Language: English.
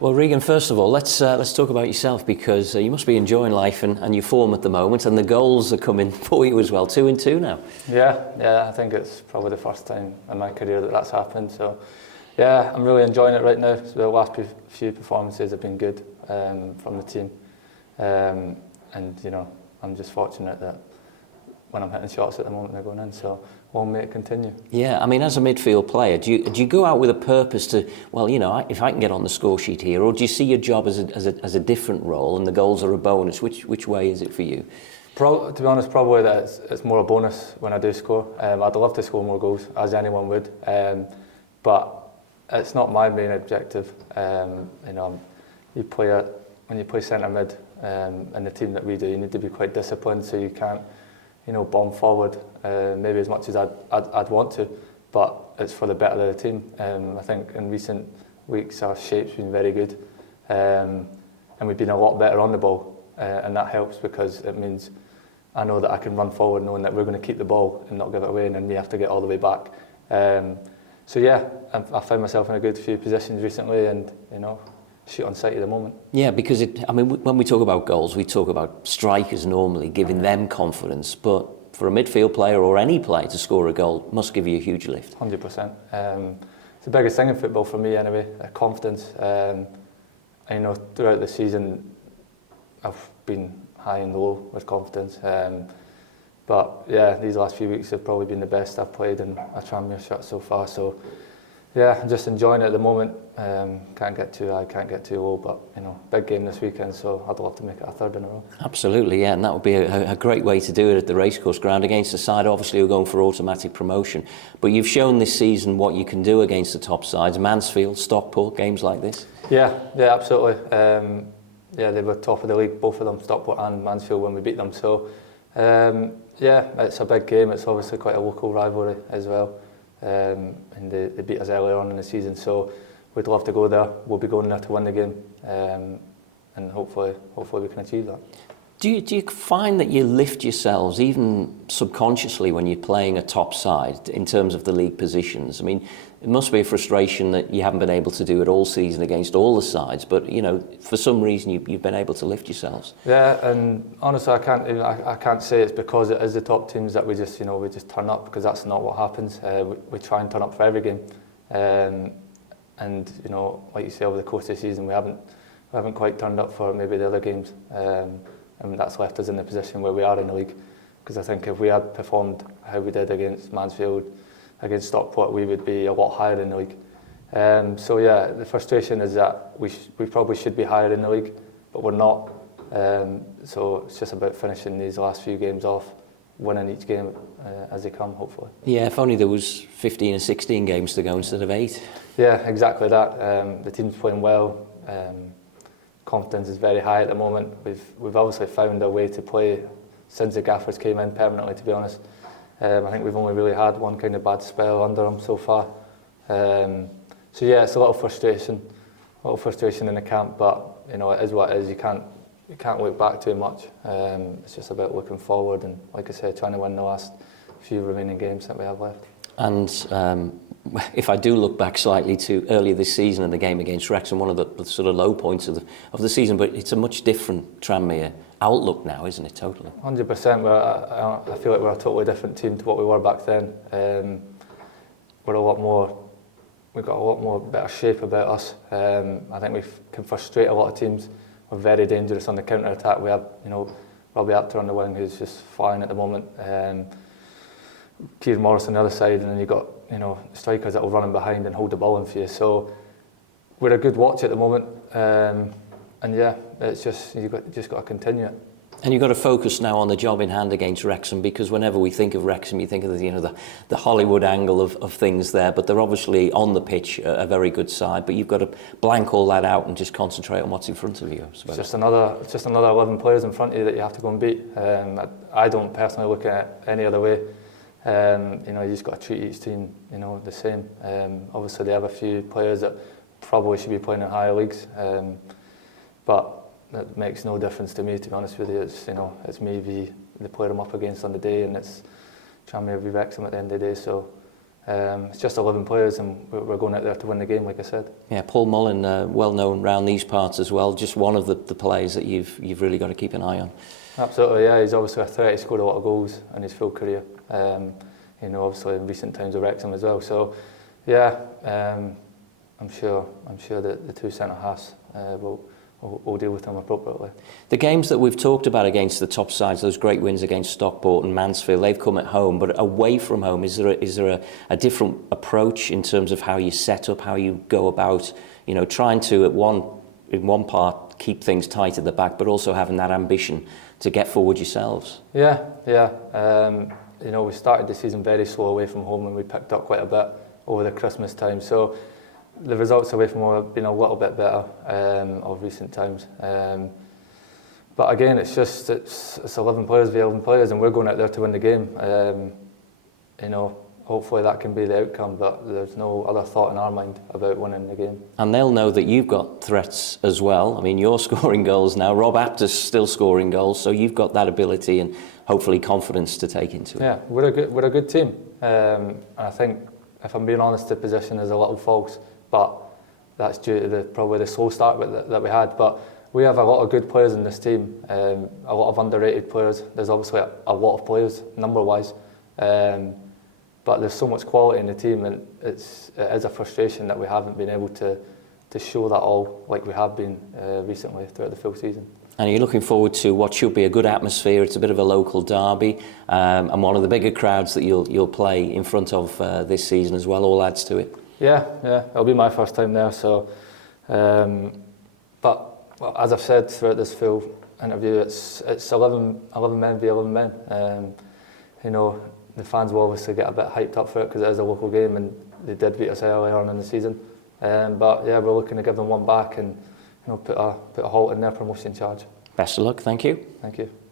Well, Regan, first of all, let's talk about yourself, because you must be enjoying life and your form at the moment, and the goals are coming for you as well. 2 and 2 now. Yeah, I think it's probably the first time in my career that that's happened. So, yeah, I'm really enjoying it right now. So the last few performances have been good from the team, and I'm just fortunate that when I'm hitting shots at the moment they're going in. So long may it continue. Yeah, I mean, as a midfield player, do you go out with a purpose to, well, if I can get on the score sheet here, or do you see your job as a different role and the goals are a bonus? Which way is it for you? To be honest, probably that it's more a bonus when I do score. I'd love to score more goals, as anyone would, but it's not my main objective. When you play centre mid in the team that we do, you need to be quite disciplined, so you can't bomb forward maybe as much as I'd want to, but it's for the better of the team. I think in recent weeks our shape's been very good, and we've been a lot better on the ball, and that helps because it means I know that I can run forward knowing that we're going to keep the ball and not give it away, and then we have to get all the way back. So yeah, I found myself in a good few positions recently, and shoot on sight at the moment. Yeah, because when we talk about goals, we talk about strikers normally, giving them confidence, but for a midfield player or any player to score a goal must give you a huge lift. 100%. It's the biggest thing in football for me anyway, confidence. Throughout the season I've been high and low with confidence, but yeah, these last few weeks have probably been the best I've played in a Tranmere shirt so far. So yeah, I'm just enjoying it at the moment. Can't get too high, can't get too low, but big game this weekend, so I'd love to make it a third in a row. Absolutely, yeah, and that would be a great way to do it at the racecourse ground against a side obviously who are going for automatic promotion. But you've shown this season what you can do against the top sides, Mansfield, Stockport, games like this. Yeah, absolutely. They were top of the league, both of them, Stockport and Mansfield, when we beat them. So yeah, it's a big game. It's obviously quite a local rivalry as well. And they beat us earlier on in the season, so we'd love to go there. We'll be going there to win the game, and hopefully we can achieve that. Do you find that you lift yourselves even subconsciously when you're playing a top side in terms of the league positions? I mean, it must be a frustration that you haven't been able to do it all season against all the sides, but for some reason you've been able to lift yourselves. Yeah, and honestly, I can't say it's because it is the top teams that we just turn up, because that's not what happens. We try and turn up for every game, and like you say, over the course of the season we haven't quite turned up for maybe the other games. And that's left us in the position where we are in the league, because I think if we had performed how we did against Mansfield, against Stockport, we would be a lot higher in the league. So yeah, the frustration is that we probably should be higher in the league, but we're not. So it's just about finishing these last few games off, winning each game as they come, hopefully. Yeah, if only there was 15 or 16 games to go instead of 8. Yeah, exactly that. The team's playing well. Confidence is very high at the moment. We've obviously found a way to play since the gaffers came in permanently, to be honest. I think we've only really had one kind of bad spell under them so far. So yeah, it's a lot of frustration in the camp, but it is what it is. You can't look back too much. It's just about looking forward and, like I said, trying to win the last few remaining games that we have left. And if I do look back slightly to earlier this season in the game against Wrexham, one of the sort of low points of the season, but it's a much different Tranmere outlook now, isn't it? Totally. 100%. I feel like we're a totally different team to what we were back then. We've got a lot more better shape about us. I think we can frustrate a lot of teams. We're very dangerous on the counter attack. We have Robbie Apter on the wing, who's just flying at the moment. Keir Morris on the other side, and then you've got strikers that will run in behind and hold the ball in for you. So we're a good watch at the moment, and yeah, it's just just got to continue it. And you've got to focus now on the job in hand against Wrexham, because whenever we think of Wrexham, you think of the Hollywood angle of things there, but they're obviously on the pitch a very good side. But you've got to blank all that out and just concentrate on what's in front of you. It's just another 11 players in front of you that you have to go and beat. I don't personally look at it any other way. You just got to treat each team the same. Obviously they have a few players that probably should be playing in higher leagues, but that makes no difference to me, to be honest with you. It's me v the player I'm up against on the day, and it's Tranmere v Wrexham at the end of the day. So It's just 11 players and we're going out there to win the game, like I said. Yeah, Paul Mullin, well known around these parts as well, just one of the players that you've really got to keep an eye on. Absolutely, yeah, he's obviously a threat. He scored a lot of goals in his full career. You know, obviously in recent times with Wrexham as well. So, yeah, I'm sure that the two centre halves will deal with him appropriately. The games that we've talked about against the top sides, those great wins against Stockport and Mansfield, they've come at home, but away from home, is there a different approach in terms of how you set up, how you go about, you know, trying to in one part keep things tight at the back, but also having that ambition to get forward yourselves? Yeah. You know, we started the season very slow away from home and we picked up quite a bit over the Christmas time. So the results away from home have been a little bit better of recent times. But again, it's 11 players v 11 players and we're going out there to win the game. You know, hopefully that can be the outcome, but there's no other thought in our mind about winning the game. And they'll know that you've got threats as well. I mean, you're scoring goals now. Rob Apter's still scoring goals, so you've got that ability and hopefully confidence to take into it. Yeah, we're a good team. And I think, if I'm being honest, the position is a little false, but that's due to probably the slow start that we had. But we have a lot of good players in this team, a lot of underrated players. There's obviously a lot of players, number-wise, but there's so much quality in the team, and it is a frustration that we haven't been able to show that all like we have been recently throughout the full season. And you're looking forward to what should be a good atmosphere. It's a bit of a local derby, and one of the bigger crowds that you'll play in front of this season as well. All adds to it. Yeah, it'll be my first time there. So, but as I've said throughout this full interview, it's 11 men v 11 men. You know, the fans will obviously get a bit hyped up for it because it is a local game, and they did beat us earlier on in the season. But yeah, we're looking to give them one back and, you know, put a halt in their promotion charge. Best of luck. Thank you. Thank you.